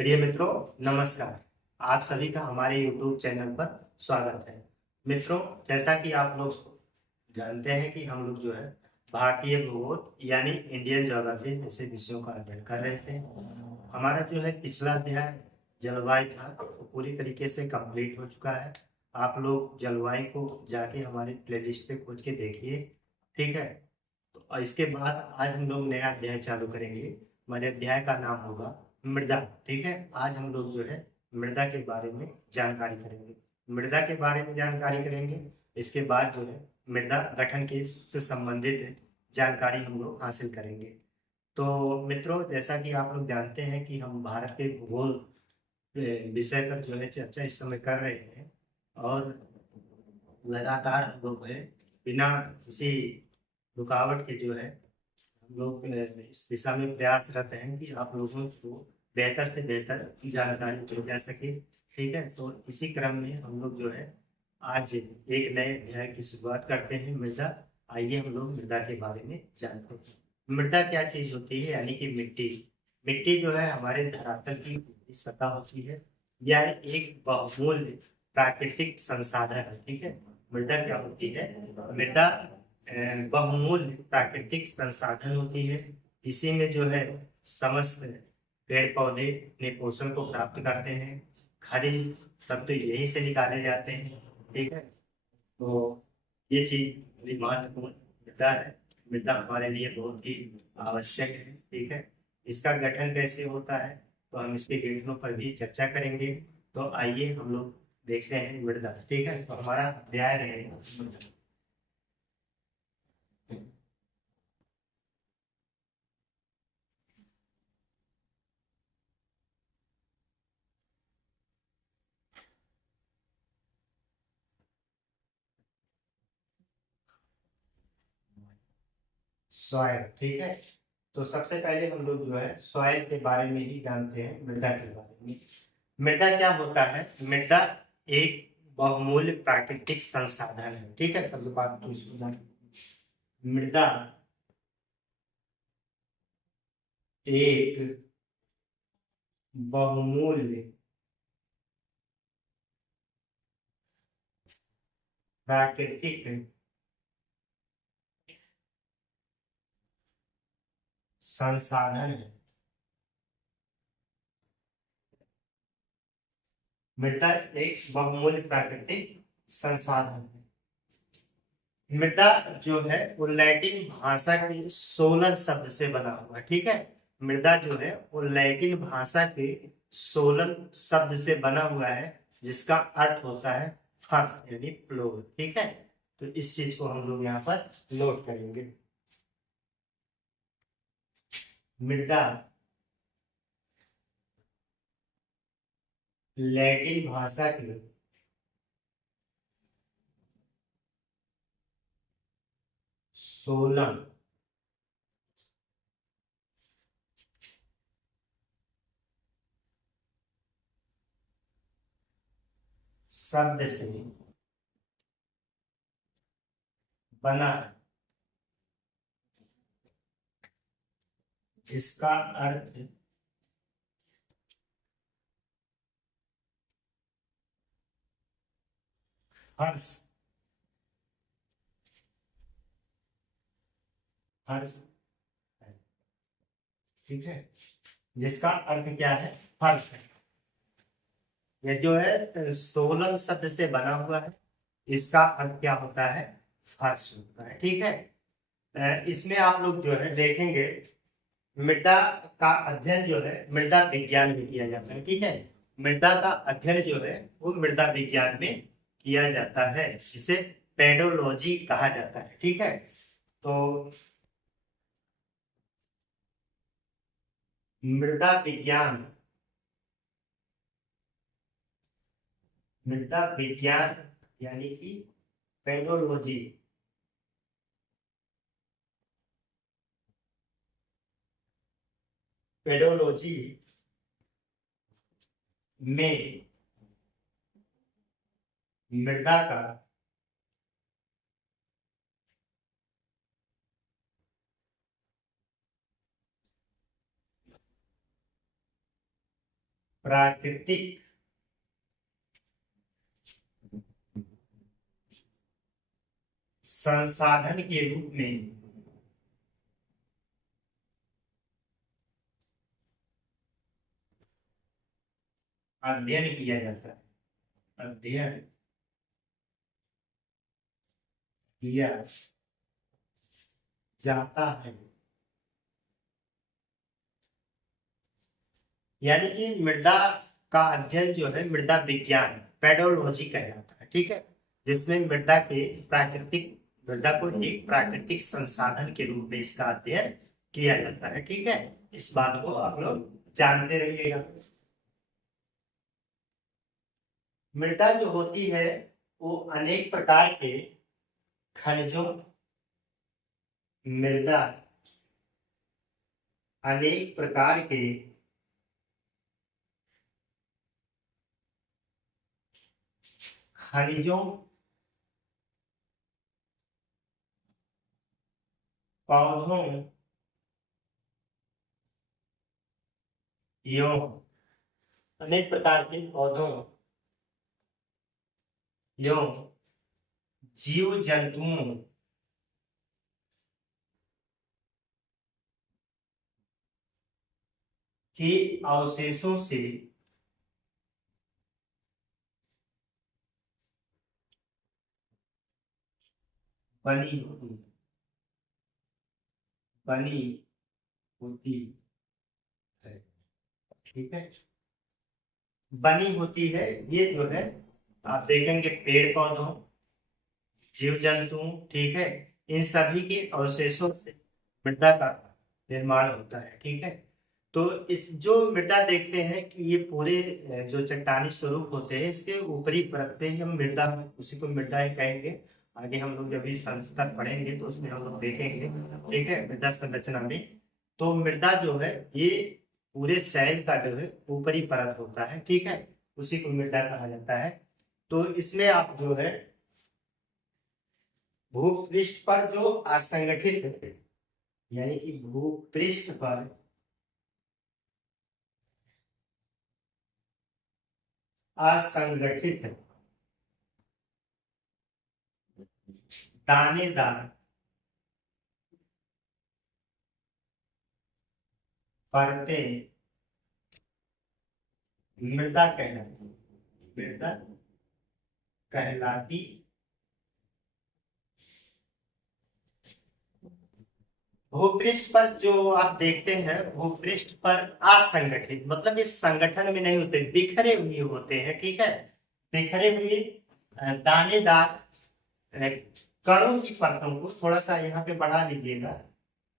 प्रिय मित्रों, नमस्कार। आप सभी का हमारे YouTube चैनल पर स्वागत है। मित्रों, जैसा कि आप लोग जानते हैं कि हम लोग जो है भारतीय भूगोल यानी इंडियन ज्योग्राफी जैसे विषयों का अध्ययन कर रहे थे। हमारा जो है पिछला अध्याय जलवायु था, तो पूरी तरीके से कंप्लीट हो चुका है। आप लोग जलवायु को जाके हमारे प्लेलिस्ट पे खोज के देखिए, ठीक है। और इसके बाद आज हम लोग नया अध्याय चालू करेंगे। हमारे अध्याय का नाम होगा मृदा। ठीक है, आज हम लोग जो है मृदा के बारे में जानकारी करेंगे। मृदा के बारे में जानकारी करेंगे, इसके बाद जो है मृदा गठन के से संबंधित जानकारी हम लोग हासिल करेंगे। तो मित्रों, जैसा कि आप लोग जानते हैं कि हम भारत के भूगोल विषय पर जो है चर्चा इस समय कर रहे हैं, और लगातार हम लोग है बिना किसी रुकावट के जो है हम लोग इस दिशा में प्रयासरत हैं कि आप लोगों को बेहतर से बेहतर जानकारी दी जा सके। ठीक है, तो इसी क्रम में हम लोग जो है आज एक नए अध्याय की शुरुआत करते हैं, मृदा। आइए हम लोग मृदा के बारे में जानते हैं। मृदा क्या चीज होती है, यानी कि मिट्टी। मिट्टी जो है हमारे धरातल की ऊपरी सतह होती है। यह एक बहुमूल्य प्राकृतिक संसाधन है। ठीक है, मृदा क्या होती है? मृदा बहुमूल्य प्राकृतिक संसाधन होती है। इसी में जो है समस्त पेड़ पौधे अपने पोषण को प्राप्त करते हैं। खनिज तत्व यहीं से निकाले जाते हैं। ठीक है, तो ये चीज बड़ी महत्वपूर्ण मृदा है। मृदा हमारे लिए बहुत ही आवश्यक है। ठीक है, इसका गठन कैसे होता है, तो हम इसके विवरणों पर भी चर्चा करेंगे। तो आइए हम लोग देखते हैं मृदा। ठीक है, तो हमारा अध्याय रहेगा मृदा। सॉइल। ठीक है, तो सबसे पहले हम लोग जो है सॉइल के बारे में ही जानते हैं, मृदा के बारे में। मृदा क्या होता है? मृदा एक बहुमूल्य प्राकृतिक संसाधन है। ठीक है, सबसे बात तो सुना। मृदा एक बहुमूल्य प्राकृतिक संसाधन है। मृदा एक बहुमूल्य प्राकृतिक संसाधन है। मृदा जो है वो लैटिन भाषा के सोलर शब्द से बना हुआ है। ठीक है, मृदा जो है वो लैटिन भाषा के सोलर शब्द से बना हुआ है, जिसका अर्थ होता है फर्श यानी फ्लोर। ठीक है, तो इस चीज को हम लोग यहाँ पर नोट करेंगे। मृदा लैटिन भाषा के सोलर शब्द से बना है, जिसका अर्थ हर्ष हर्ष है। ठीक है, जिसका अर्थ क्या है? हर्ष है। ये जो है सोलर शब्द से बना हुआ है, इसका अर्थ क्या होता है? फर्श होता है। ठीक है, इसमें आप लोग जो है देखेंगे मृदा का अध्ययन जो है मृदा विज्ञान में किया जाता है। ठीक है, मृदा का अध्ययन जो है वो मृदा विज्ञान में किया जाता है, जिसे पेडोलॉजी कहा जाता है। ठीक है, तो मृदा विज्ञान मृदा विज्ञान यानी कि पेडोलॉजी पेडोलॉजी में मृदा का प्राकृतिक संसाधन के रूप में अध्ययन किया जाता है, अध्ययन किया जाता है। यानी कि मृदा का अध्ययन जो है मृदा विज्ञान पेडोलॉजी कहलाता है, ठीक है, जिसमें मृदा के प्राकृतिक मृदा को एक प्राकृतिक संसाधन के रूप में इसका अध्ययन किया जाता है, ठीक है। इस बात को आप लोग जानते रहिएगा। मृदा जो होती है वो अनेक प्रकार के खनिजों मृदा अनेक प्रकार के खनिजों पौधों एवं अनेक प्रकार के पौधों एवं जीव जंतुओं के अवशेषों से बनी होती है, ठीक है। बनी होती है, ये जो है आप देखेंगे पेड़ पौधों जीव जंतु, ठीक है, इन सभी के अवशेषों से मृदा का निर्माण होता है, ठीक है। तो इस जो मृदा देखते हैं कि ये पूरे जो चट्टानी स्वरूप होते हैं इसके ऊपरी परत पे ही हम मृदा, उसी को मृदा ही कहेंगे। आगे हम लोग जब भी संस्कृत पढ़ेंगे तो उसमें हम लोग देखेंगे, ठीक है, मृदा संरचना में। तो मृदा जो है ये पूरे सैल का जो है ऊपरी परत होता है, ठीक है, उसी को मृदा कहा जाता है। तो इसमें आप जो है भूपृष्ठ पर जो असंगठित यानी कि भूपृष्ठ पर असंगठित दानेदार परतें मृदा कहलाती मृदा कहलाती भूपृष्ठ पर जो आप देखते हैं भूपृष्ठ पर असंगठित मतलब ये संगठन में नहीं होते, बिखरे हुए होते हैं, ठीक है, बिखरे हुए दानेदार कणों की परतों को थोड़ा सा यहाँ पे बढ़ा लीजिएगा,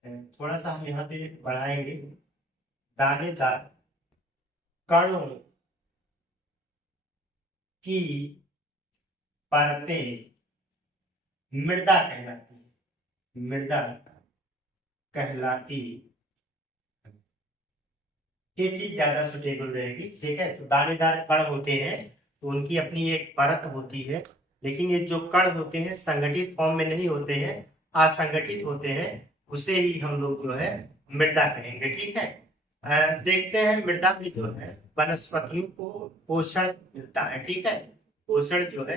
थोड़ा सा हम यहाँ पे बढ़ाएंगे। दानेदार कणों की परतें मृदा कहलाती मृदा कहलाती ये चीज ज्यादा सुटेबल रहेगी, ठीक है। तो दानेदार कण होते हैं तो उनकी अपनी एक परत होती है, लेकिन ये जो कण होते हैं संगठित फॉर्म में नहीं होते हैं, असंगठित होते हैं, उसे ही हम लोग जो है मृदा कहेंगे, ठीक है। देखते हैं मृदा में जो है वनस्पतियों को पोषण मिलता है, ठीक है, पोषण जो है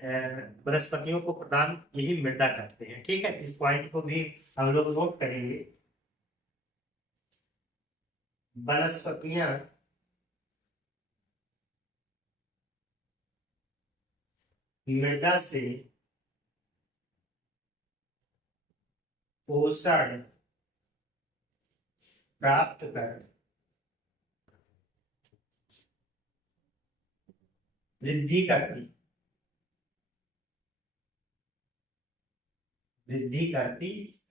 वनस्पतियों को प्रदान यही मृदा करते हैं, ठीक है। इस पॉइंट को भी हम लोग नोट करेंगे। वनस्पतियां मृदा से पोषण प्राप्त कर वृद्धि करती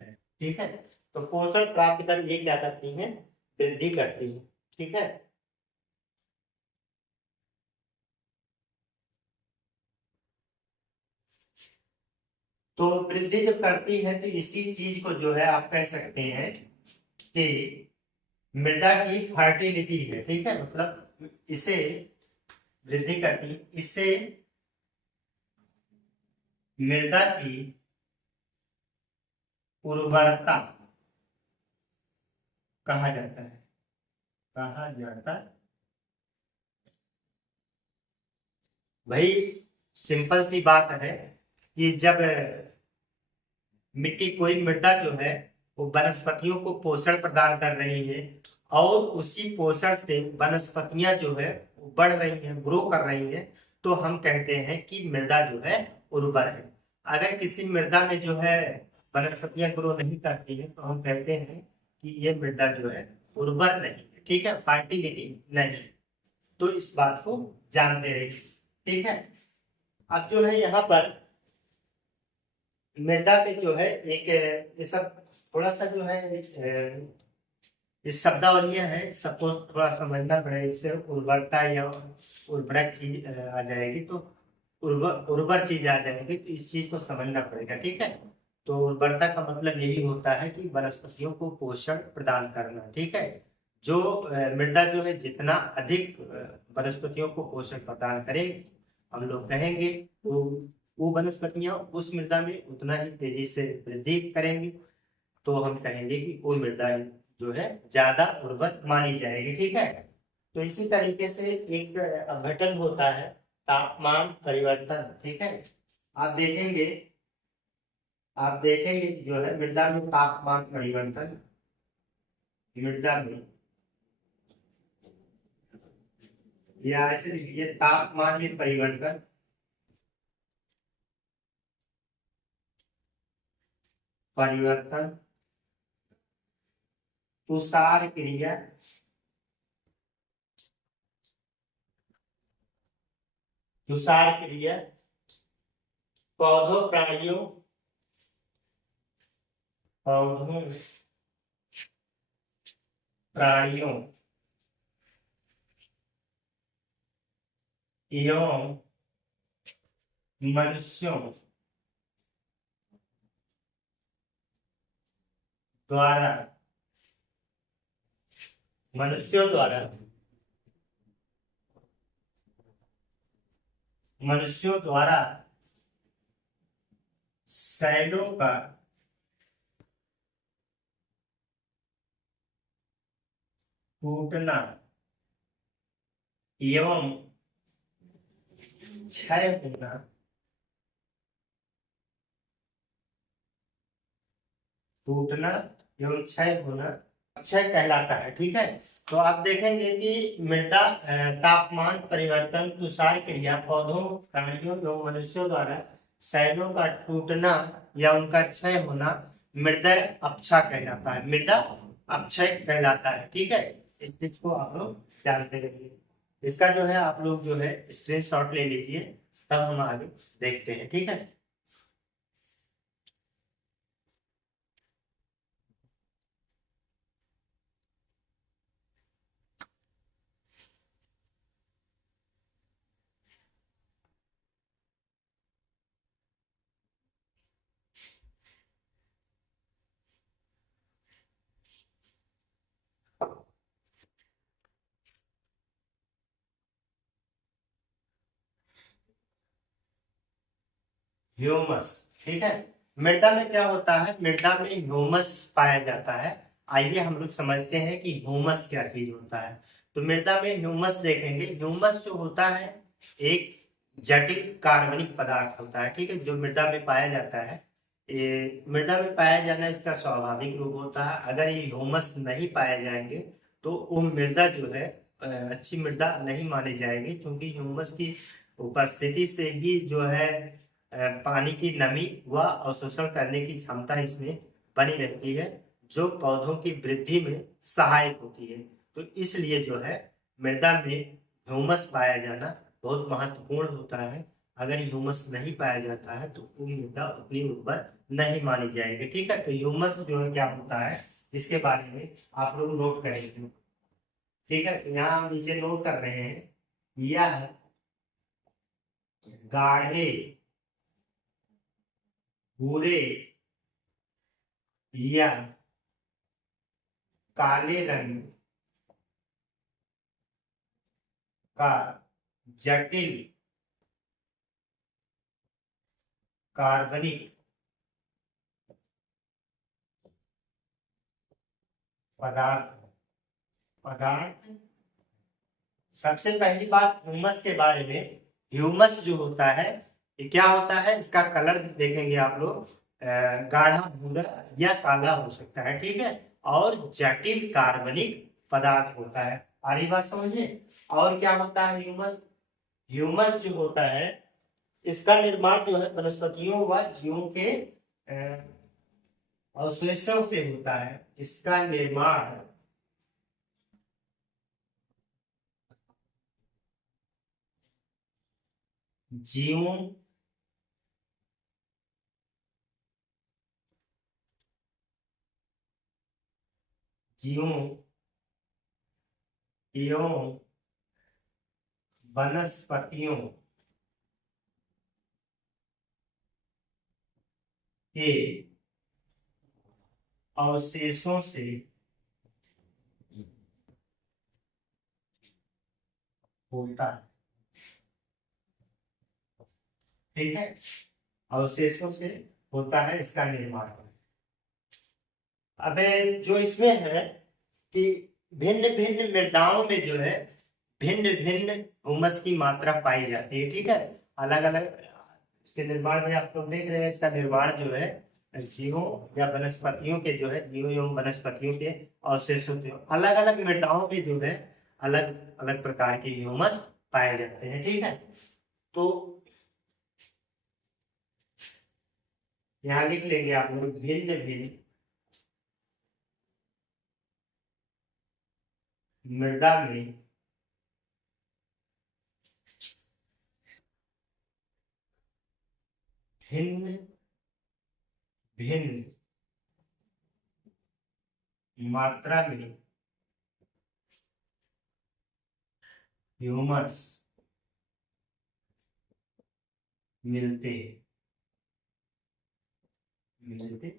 है, ठीक है। तो पोषण प्राप्त कर ये क्या करती है, वृद्धि करती है, ठीक है। तो वृद्धि जब करती है तो इसी चीज को जो है आप कह सकते हैं कि मृदा की फर्टिलिटी है, ठीक है, मतलब इसे वृद्धि करती इसे मृदा की उर्वरता कहा जाता है, कहा जाता भाई सिंपल सी बात है कि जब मिट्टी कोई मृदा जो है वो वनस्पतियों को पोषण प्रदान कर रही है और उसी पोषण से वनस्पतियां जो है वो बढ़ रही हैं, ग्रो कर रही हैं, तो हम कहते हैं कि मृदा जो है उर्वर है। अगर किसी मृदा में जो है वनस्पतियां ग्रो नहीं करती है तो हम कहते हैं कि ये मृदा जो है उर्वर नहीं है। ठीक है, फर्टिलिटी नहीं। तो इस बात को जानते रहिए। ठीक है, अब जो है यहाँ पर मृदा पे जो है एक ये सब थोड़ा सा जो है ये शब्दावलियां है, सबको थोड़ा समझना पड़ेगा। इससे उर्वरता या उर्वरक चीज आ जाएगी, तो उर्वर चीज आ जाएगी, तो इस चीज को समझना पड़ेगा। ठीक है, तो उर्वरता का मतलब यही होता है कि वनस्पतियों को पोषण प्रदान करना। ठीक है, जो मृदा जो है जितना अधिक वनस्पतियों को पोषण प्रदान करे, हम लोग कहेंगे वो वनस्पतियां उस मृदा में उतना ही तेजी से वृद्धि करेंगी, तो हम कहेंगे कि वो मृदा जो है ज्यादा उर्वर मानी जाएगी। ठीक है, तो इसी तरीके से एक अपघटन होता है, तापमान परिवर्तन। ठीक है, आप देखेंगे आप देखेंगे जो है मृदा में तापमान परिवर्तन, मृदा में या ऐसे लिखिए तापमान में परिवर्तन, परिवर्तन, तुषार क्रिया, तुषार क्रिया पौधों प्राणियों, पौधों प्राणियों एवं मनुष्यों द्वारा, मनुष्यों द्वारा, मनुष्यों द्वारा शैलों का टूटना एवं क्षय होना, टूटना एवं क्षय होना अक्षय कहलाता है। ठीक है, तो आप देखेंगे कि मृदा तापमान परिवर्तन, तुषार क्रिया पौधों प्राणियों एवं मनुष्यों द्वारा शैलों का टूटना या उनका क्षय होना मृदा अपक्षा कहलाता है, मृदा अपक्षय कहलाता है। ठीक है, इस चीज को आप लोग जानते रहिए। इसका जो है आप लोग जो है स्क्रीनशॉट ले लीजिए, तब हम आगे देखते हैं। ठीक है, ह्यूमस। ठीक है, मृदा में क्या होता है, मृदा में ह्यूमस पाया जाता है। आइए हम लोग समझते हैं कि ह्यूमस क्या चीज होता है। तो मृदा में ह्यूमस देखेंगे, ह्यूमस जो होता है एक जटिल कार्बनिक पदार्थ होता है। ठीक है, जो मृदा में पाया जाता है, ये मृदा में पाया जाना इसका स्वाभाविक रूप होता है। अगर ये ह्यूमस नहीं पाए जाएंगे तो वो मृदा जो है अच्छी मृदा नहीं मानी जाएगी, क्योंकि ह्यूमस की उपस्थिति से ही जो है पानी की नमी व अवशोषण करने की क्षमता इसमें बनी रहती है, जो पौधों की वृद्धि में सहायक होती है। तो इसलिए जो है मृदा में ह्यूमस पाया जाना बहुत महत्वपूर्ण होता है। अगर ह्यूमस नहीं पाया जाता है तो वो मृदा उतनी उर्वर नहीं मानी जाएगी। ठीक है, तो ह्यूमस जो है क्या होता है, इसके बारे में आप लोग नोट करेंगे। ठीक है, तो यहाँ हम नीचे नोट कर रहे हैं, यह गाढ़े भूरे या काले रंग का जटिल कार्बनिक पदार्थ, पदार्थ। सबसे पहली बात ह्यूमस के बारे में, ह्यूमस जो होता है ये क्या होता है, इसका कलर देखेंगे आप लोग गाढ़ा भूरा या काला हो सकता है, ठीक है। और जटिल कार्बनिक पदार्थ होता है। आ रही बात समझे। और क्या होता है ह्यूमस, ह्यूमस जो होता है इसका निर्माण जो है वनस्पतियों व जीवों के अवशेषों से होता है। इसका निर्माण जीवों जीवों एवं वनस्पतियों के अवशेषों से होता है, ठीक है। अवशेषों से होता है इसका निर्माण। अबे जो इसमें है कि भिन्न भिन्न मृदाओं में जो है भिन्न भिन्न ह्यूमस की मात्रा पाई जाती है, ठीक है। अलग अलग इसके निर्माण में आप लोग देख रहे हैं, इसका निर्माण जो है जीवों या वनस्पतियों के जो है जीवों एवं वनस्पतियों के अवशेषों के अलग अलग मृदाओं में जो है अलग अलग प्रकार के ह्यूमस पाए जाते हैं, ठीक है। तो यहाँ लिख लेंगे आप लोग भिन्न भिन्न मृदा में भिन्न भिन्न मात्रा में ह्यूमस मिलते मिलते।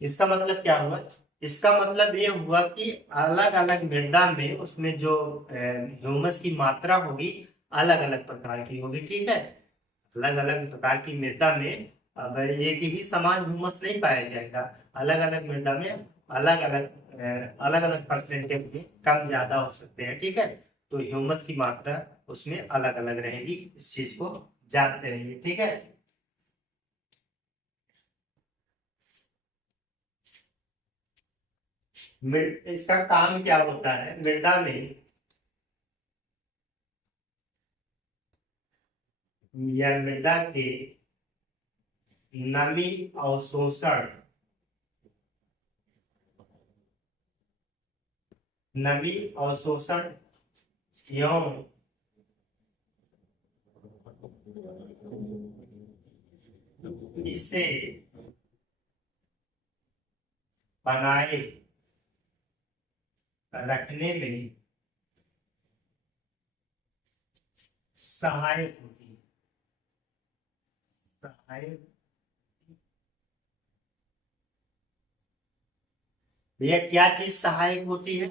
इसका मतलब क्या हुआ, इसका मतलब ये हुआ कि अलग अलग मृदा में उसमें जो ह्यूमस की मात्रा होगी अलग अलग प्रकार की होगी, ठीक है। अलग अलग प्रकार की मृदा में अब एक ही समान ह्यूमस नहीं पाया जाएगा। अलग अलग मृदा में अलग अलग परसेंटेज में कम ज्यादा हो सकते हैं, ठीक है। तो ह्यूमस की मात्रा उसमें अलग अलग रहेगी, इस चीज को जानते रहिए, ठीक है। इसका काम क्या होता है, मृदा में या मृदा के नमी अवशोषण नमी अवशोषण एवं इसे बनाए रखने में सहायक होती है। सहायक भैया क्या चीज सहायक होती है,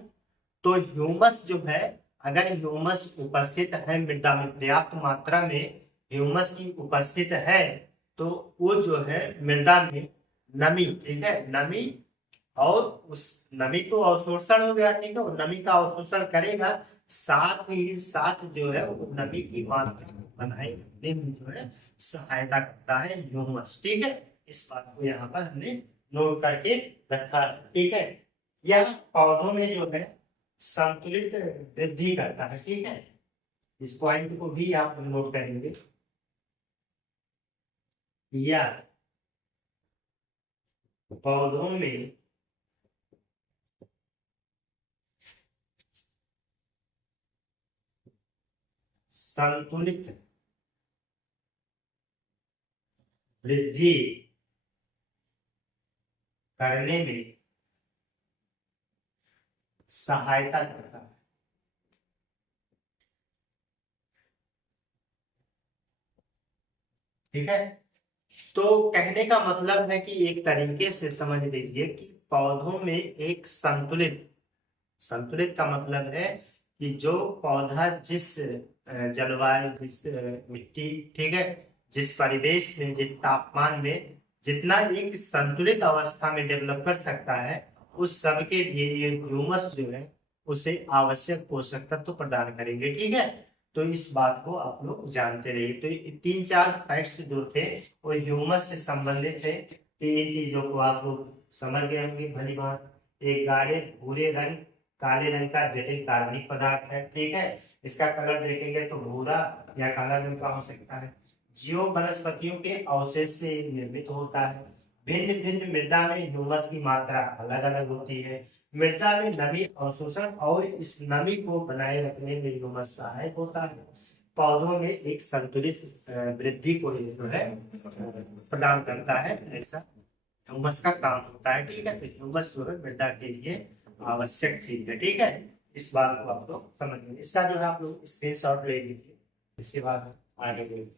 तो ह्यूमस जो है, अगर ह्यूमस उपस्थित है मृदा में पर्याप्त मात्रा में ह्यूमस की उपस्थित है तो वो जो है मृदा में नमी, ठीक है, नमी और उस नमी तो अवशोषण हो गया, ठीक है, वो नमी का अवशोषण करेगा, साथ ही साथ जो है वो नमी की मात्रा बनाए रखने में जो है सहायता करता है ह्यूमस, ठीक है। इस बात को यहाँ पर हमने नोट करके रखा, ठीक है। यह पौधों में जो है संतुलित वृद्धि करता है, ठीक है। इस पॉइंट को भी आप नोट करेंगे। यह पौधों में संतुलित वृद्धि करने में सहायता करता है, ठीक है। तो कहने का मतलब है कि एक तरीके से समझ लीजिए कि पौधों में एक संतुलित, संतुलित का मतलब है कि जो पौधा जिस जलवायु, जिस मिट्टी, ठीक है, जिस परिवेश में, जिस तापमान में जितना एक संतुलित अवस्था में डेवलप कर सकता है उस सब के लिए ये ह्यूमस जो है उसे आवश्यक पोषक तत्व प्रदान करेंगे, ठीक है। तो इस बात को आप लोग जानते रहिए। तो ये 3-4 फैक्ट्स जो थे वो ह्यूमस से संबंधित थे। तो ये चीजों को आप लोग समझ गए होंगे भली बात। एक गाढ़े भूरे रंग काले रंग का जटिल कार्बनिक पदार्थ है, ठीक है। इसका कलर देखेंगे तो भूरा या काला रंग का हो सकता है। जीव वनस्पतियों के अवशेष से निर्मित होता है। भिन्न भिन्न मृदा में ह्यूमस की मात्रा अलग अलग होती है। मृदा में नमी अवशोषण और इस नमी को बनाए रखने में ह्यूमस सहायक होता है। पौधों में एक संतुलित वृद्धि को ये जो है प्रदान करता है, ऐसा ह्यूमस का काम होता है, ठीक है। तो ह्यूमस जो है मृदा के लिए आवश्यक चीज है, ठीक है। इस बात को आप लोग समझ लीजिए। इसका जो है आप लोग स्क्रीनशॉट ले लीजिए, इसके बाद आगे बढ़िए।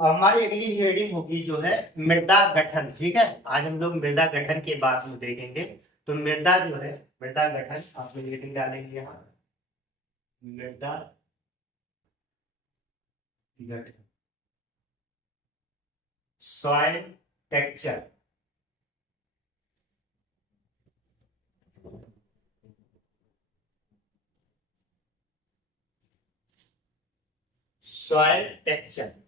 हमारी अगली हेडिंग होगी जो है मृदा गठन, ठीक है। आज हम लोग मृदा गठन के बारे में देखेंगे। तो मृदा जो है, मृदा गठन आप लोग हेडिंग डालेंगे यहाँ, मृदा गठन, सॉइल टेक्सचर, सॉइल टेक्सचर।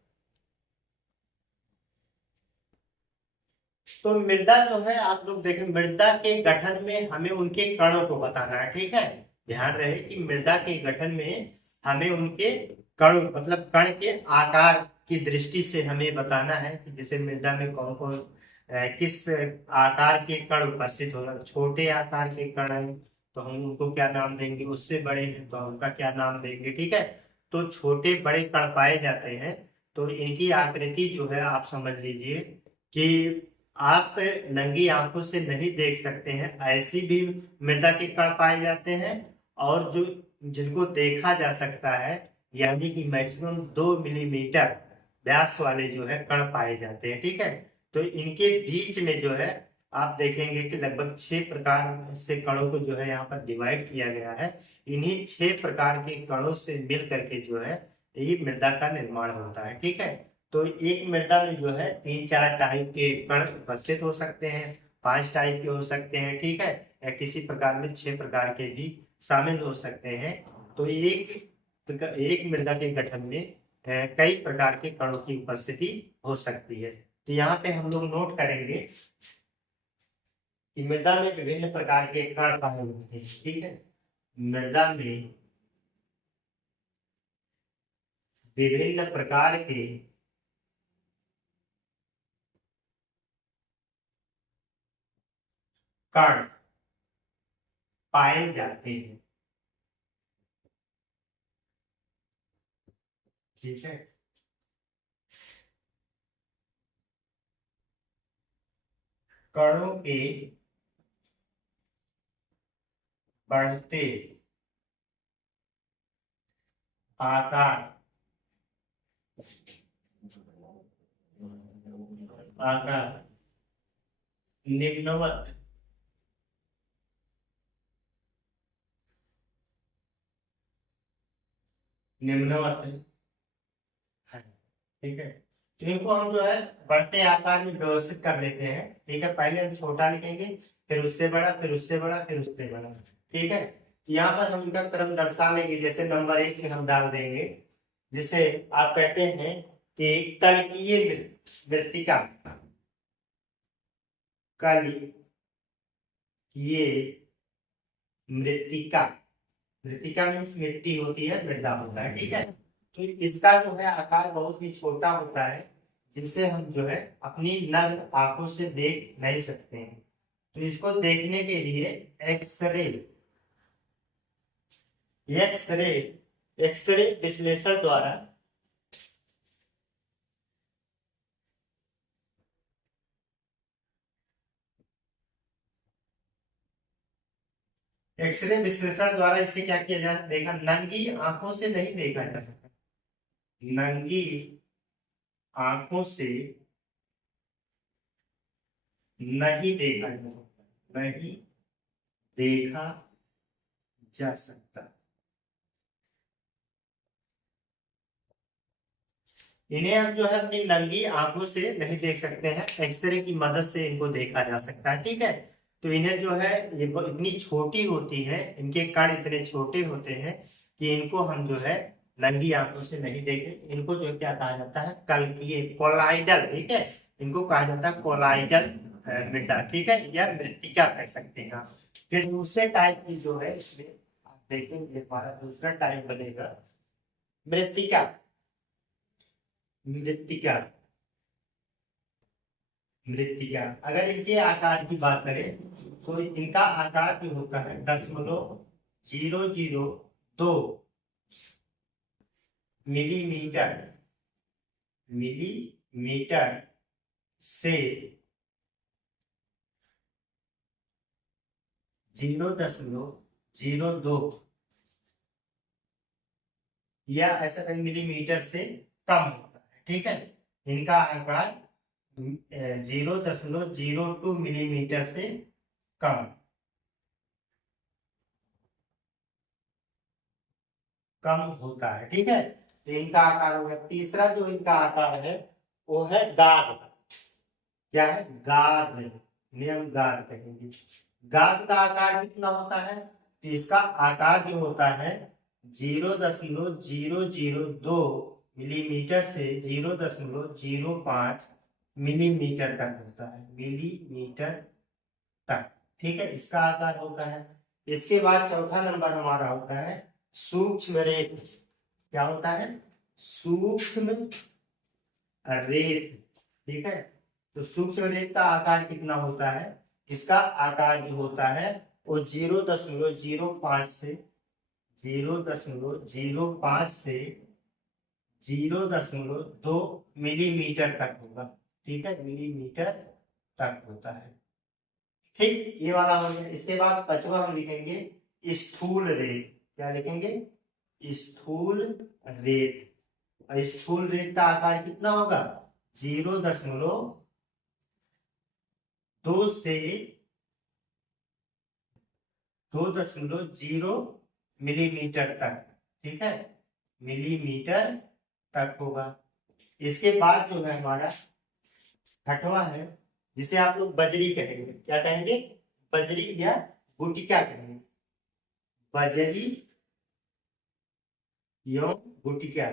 तो मृदा जो है आप लोग देखें, मृदा के गठन में हमें उनके कणों को बताना है, ठीक है। ध्यान रहे कि मृदा के गठन में हमें उनके कण, मतलब कण के आकार की दृष्टि से हमें बताना है कि जैसे मृदा में कौन कौन किस आकार के कण उपस्थित होगा। छोटे आकार के कण हैं तो हम उनको क्या नाम देंगे, उससे बड़े हैं तो हम उनका क्या नाम देंगे, ठीक है। तो छोटे बड़े कण पाए जाते हैं तो इनकी आकृति जो है आप समझ लीजिए कि आप नंगी आंखों से नहीं देख सकते हैं, ऐसी भी मृदा के कण पाए जाते हैं। और जो जिनको देखा जा सकता है, यानी कि मैक्सिमम 2 मिलीमीटर व्यास वाले जो है कण पाए जाते हैं, ठीक है। तो इनके बीच में जो है आप देखेंगे कि लगभग 6 प्रकार से कणों को जो है यहाँ पर डिवाइड किया गया है। इन्हीं 6 प्रकार के कणों से मिल करके जो है ये मृदा का निर्माण होता है, ठीक है। तो एक मृदा में जो है 3-4 टाइप के कण उपस्थित हो सकते हैं, 5 टाइप के हो सकते हैं, ठीक है। या किसी प्रकार में 6 प्रकार के भी शामिल हो सकते हैं। तो एक मृदा के गठन में कई प्रकार के कणों की उपस्थिति हो सकती है। तो यहाँ पे हम लोग नोट करेंगे कि मृदा में विभिन्न प्रकार के कण पाए जाते हैं, ठीक है। मृदा में विभिन्न प्रकार के कण पाए जाते हैं, ठीक है। कणों के बढ़ते आकार, आकार निम्नवत निम्नवत है, ठीक है। तो इनको हम जो है बढ़ते आकार में व्यवस्थित कर लेते हैं, ठीक है। पहले हम छोटा लिखेंगे, फिर उससे बड़ा, फिर उससे बड़ा, फिर उससे बड़ा, ठीक है। तो यहाँ पर हम इनका क्रम दर्शा लेंगे। जैसे नंबर 1 में हम डाल देंगे, जिसे आप कहते हैं कि कलिकीय मृत्तिका, कलिकीय मृत्तिका, मृत्तिका मीन्स मिट्टी होती है, मृदा होता है, ठीक है। तो इसका जो है आकार बहुत ही छोटा होता है, जिसे हम जो है अपनी नग्न आंखों से देख नहीं सकते हैं। तो इसको देखने के लिए एक्सरे, एक्सरे एक्सरे विश्लेषण द्वारा, एक्सरे विश्लेषण द्वारा इसे क्या किया जा देखा, नंगी आंखों से नहीं देखा जा सकता, नंगी आंखों से नहीं देखा जा सकता, नहीं देखा जा सकता। इन्हें हम जो है अपनी नंगी आंखों से नहीं देख सकते हैं, एक्सरे की मदद से इनको देखा जा सकता है, ठीक है। तो इन्हें जो है ये इतनी छोटी होती है, इनके कण इतने छोटे होते हैं कि इनको हम जो है नंगी आंखों से नहीं देखे। इनको जो क्या कहा जाता है, कल्पीय कोलाइडल, ठीक है। इनको कहा जाता है कोलाइडल मृदा, ठीक है, या मृत्तिका कह सकते हैं आप। फिर दूसरे टाइप की जो है इसमें आप देखेंगे, हमारा दूसरा टाइप बनेगा मृत्तिका। मृत्तिका, मृत्तिका अगर इनके आकार की बात करें तो इनका आकार जो होता है 0.002 मिलीमीटर, मिलीमीटर से 0.02 या ऐसा कहीं मिलीमीटर से कम होता है, ठीक है। इनका आकार 0.02 मिलीमीटर से कम कम होता है, ठीक है। तो इनका आकार हो गया। तीसरा जो इनका आकार है वो है गाद। क्या है, गाद, नियम गाद कहेंगे। गाद का आकार कितना होता है, तो इसका आकार जो होता है 0.002 मिलीमीटर से 0.05 मिलीमीटर तक होता है, मिलीमीटर तक, ठीक है, इसका आकार होता है। इसके बाद चौथा नंबर हमारा होता है सूक्ष्म रेत। क्या होता है, सूक्ष्म रेत, ठीक है। तो सूक्ष्म रेत का आकार कितना होता है, इसका आकार जो होता है वो 0.05 से 0.05 से 0.2 मिलीमीटर तक होगा, ठीक है, मिलीमीटर तक होता है, ठीक। ये वाला हो गया। इसके बाद पांचवा हम लिखेंगे स्थूल रेत। क्या लिखेंगे, स्थूल रेत। और स्थूल रेत का आकार कितना होगा, 0.2 से 2.0 मिलीमीटर तक, ठीक है, मिलीमीटर तक होगा। इसके बाद जो है हमारा छठवां है जिसे आप लोग बजरी कहेंगे। क्या कहेंगे, बजरी या गुटिका कहेंगे। बजरी एवं गुटिका,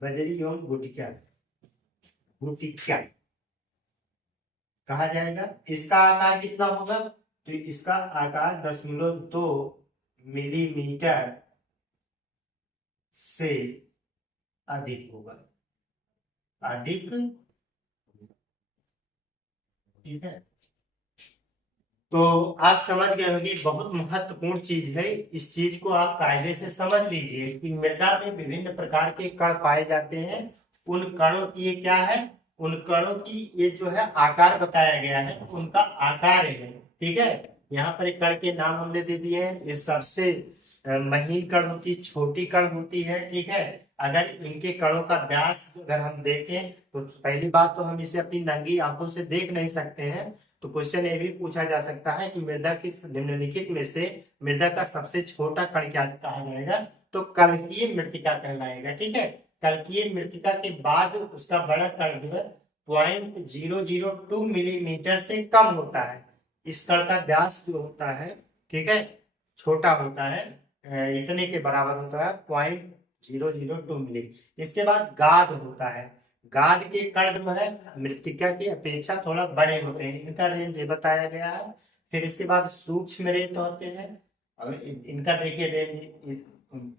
बजरी एवं गुटिका, गुटिका कहा जाएगा। इसका आकार कितना होगा, तो इसका आकार 0.2 मिलीमीटर से अधिक होगा, अधिक, ठीक है। तो आप समझ गए होंगे, बहुत महत्वपूर्ण चीज है। इस चीज को आप कायदे से समझ लीजिए कि मृदा में विभिन्न प्रकार के कण पाए जाते हैं। उन कणों की ये क्या है, उन कणों की ये जो है आकार बताया गया है, उनका आकार है, ठीक है। यहाँ पर एक कण के नाम हमने दे दिए हैं। ये सबसे महीन कण होती, छोटी कण होती है, ठीक है। अगर इनके कणों का व्यास अगर हम देखें तो पहली बात तो हम इसे अपनी नंगी आंखों से देख नहीं सकते हैं। तो क्वेश्चन ये भी पूछा जा सकता है कि मृदा की निम्नलिखित में से मृदा का सबसे छोटा कण क्या कहा जाएगा, तो कल्कीय मृत्तिका कहलाएगा, ठीक है। कल्कीय मृत्तिका के बाद उसका बड़ा कण जो है 0.002 मिलीमीटर से कम होता है। इस कण का व्यास जो होता है, ठीक है, छोटा होता है, इतने के बराबर होता है 0.002 मिली। इसके बाद गाद होता है। गाद के कण जो है मृत्तिका की अपेक्षा थोड़ा बड़े होते हैं, इनका रेंज ये बताया गया है। फिर इसके बाद सूक्ष्म रेत होते हैं, और इनका देखिए रेंज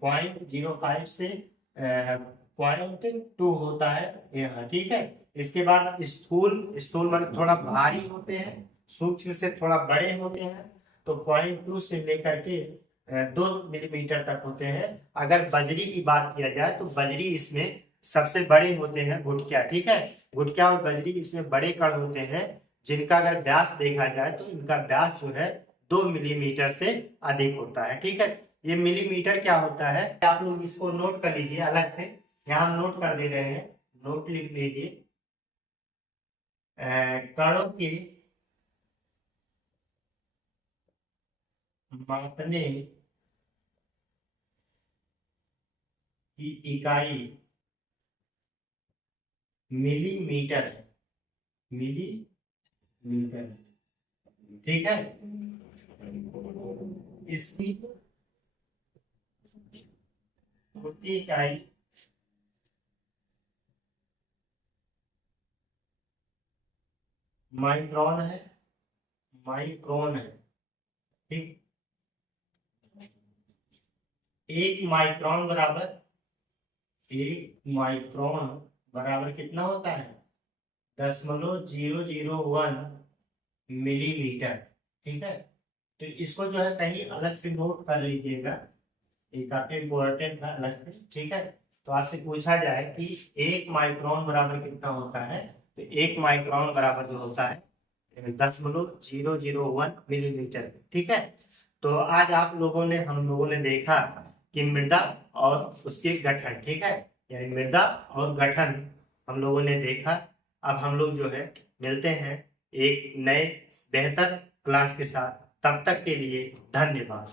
0.05 से 0.2 होता है यहाँ, ठीक है। इसके बाद स्थूल, स्थूल मतलब थोड़ा भारी होते हैं, सूक्ष्म से थोड़ा बड़े होते हैं, तो 0.2 से लेकर के 2 मिलीमीटर तक होते हैं। अगर बजरी की बात किया जाए तो बजरी इसमें सबसे बड़े होते हैं, गुटकिया, ठीक है। गुटकिया और बजरी इसमें बड़े कण होते हैं, जिनका अगर व्यास देखा जाए तो इनका व्यास जो है 2 मिलीमीटर से अधिक होता है, ठीक है। ये मिलीमीटर क्या होता है, आप लोग इसको नोट कर लीजिए अलग से, यहाँ हम नोट कर दे रहे हैं, नोट लिख लीजिए। कणों की मापने की इकाई मिलीमीटर है, मिलीमीटर, ठीक है। इसकी छोटी इकाई माइक्रोन है, माइक्रोन है, ठीक। एक माइक्रोन बराबर, एक माइक्रोन बराबर कितना होता है? 0.001 मिलीमीटर, ठीक है। तो इसको जो है कहीं अलग से नोट कर लीजिएगा, ये काफी इंपॉर्टेंट है अलग से, ठीक है। तो आपसे पूछा जाए कि एक माइक्रोन बराबर कितना होता है, तो एक माइक्रोन बराबर जो होता है 0.001 मिलीमीटर, ठीक है। तो आज हम लोगों ने देखा कि मृदा और उसके गठन, ठीक है, यानी मृदा और गठन हम लोगों ने देखा। अब हम लोग जो है मिलते हैं एक नए बेहतर क्लास के साथ, तब तक के लिए धन्यवाद।